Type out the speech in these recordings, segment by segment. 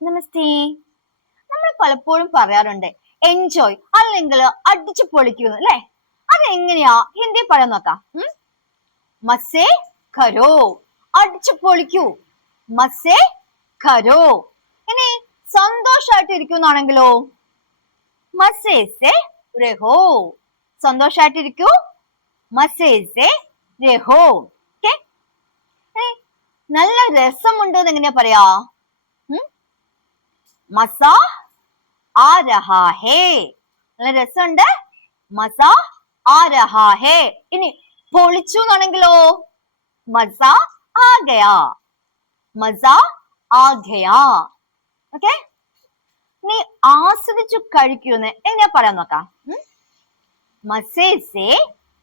നമസ്തേ. നമ്മൾ പലപ്പോഴും പറയാറുണ്ട് എൻജോയ് അല്ലെങ്കിൽ അടിച്ചു പൊളിക്കുന്നു അല്ലെ? അതെങ്ങനെയാ ഹിന്ദി പറയാൻ നോക്കാം. മസേ ഖരോ, അടിച്ചു പൊളിക്കൂ. മസേ ഖരോ. ഇനി സന്തോഷായിട്ട് ഇരിക്കുന്നാണെങ്കിലോ? Massey say രഹോ. സന്തോഷായിട്ടിരിക്കൂ. Massey say രഹോ. Okay. നല്ല രസമുണ്ടോ എന്ന് എങ്ങനെയാ പറയാ? മസാ ആ രഹാ ഹേ. നല്ല രസമുണ്ട്. മസാ ആ രഹാ ഹേ. ഇനി പൊളിച്ചു എന്നാണെങ്കിലോ? മസാ ആ ഗയാ. മസാ ആ ഗയാ. ഓക്കെ. നീ ആസ്വദിച്ചു കഴിക്കൂന്ന് എങ്ങനെയാ പറയാൻ നോക്കാം. Massey say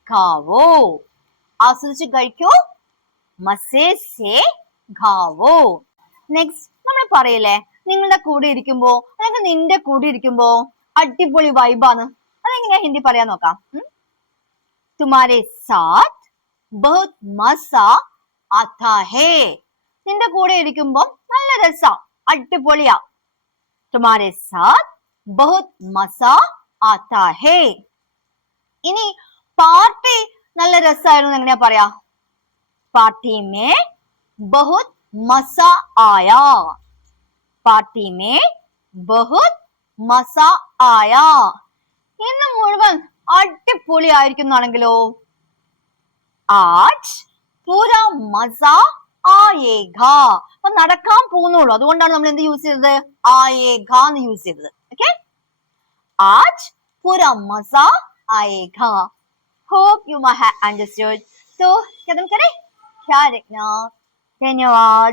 Khao. ആസ്വദിച്ചു കഴിക്കൂ. Massey say Khao. നെക്സ്റ്റ് നമ്മൾ പറയില്ലേ, നിങ്ങളുടെ കൂടെ ഇരിക്കുമ്പോ അല്ലെങ്കിൽ നിന്റെ കൂടെ ഇരിക്കുമ്പോ അടിപൊളി വൈബാണ്. അതെങ്ങനെയാ ഹിന്ദി പറയാൻ നോക്കാം. തുമാരെ സാത്ത് ബഹുത് മസാ ആതാ ഹേ. നിന്റെ കൂടെ ഇരിക്കുമ്പോ നല്ല രസാ, അടിപൊളിയാ. തുമാരെ സാത്ത് ബഹുത് മസാ ആതാ ഹേ. ഇനി പാർട്ടി നല്ല രസായിരുന്നു എങ്ങനെയാ പറയാ? പാർട്ടി മേ ബഹുത് മസാ ആയാ. പാർട്ടി മേ ബഹുത് മസാ ആയാ. ഇന്ന് മുഴുവൻ അടിപൊളി ആയിരിക്കുന്നാണെങ്കിലോ? ആജ് പൂരാ മസാ ആയേഗാ. അപ്പൊ നടക്കാൻ പോകുന്നുള്ളൂ, അതുകൊണ്ടാണ് നമ്മൾ എന്ത് യൂസ് ചെയ്തത്? ആയേഗാ എന്ന് യൂസ് ചെയ്തത്. ഓക്കെ. ആജ് പൂരാ മസാ ആയേഗാ. Hope you might have understood. तो खत्म करें? ख्याल रखना. धन्यवाद.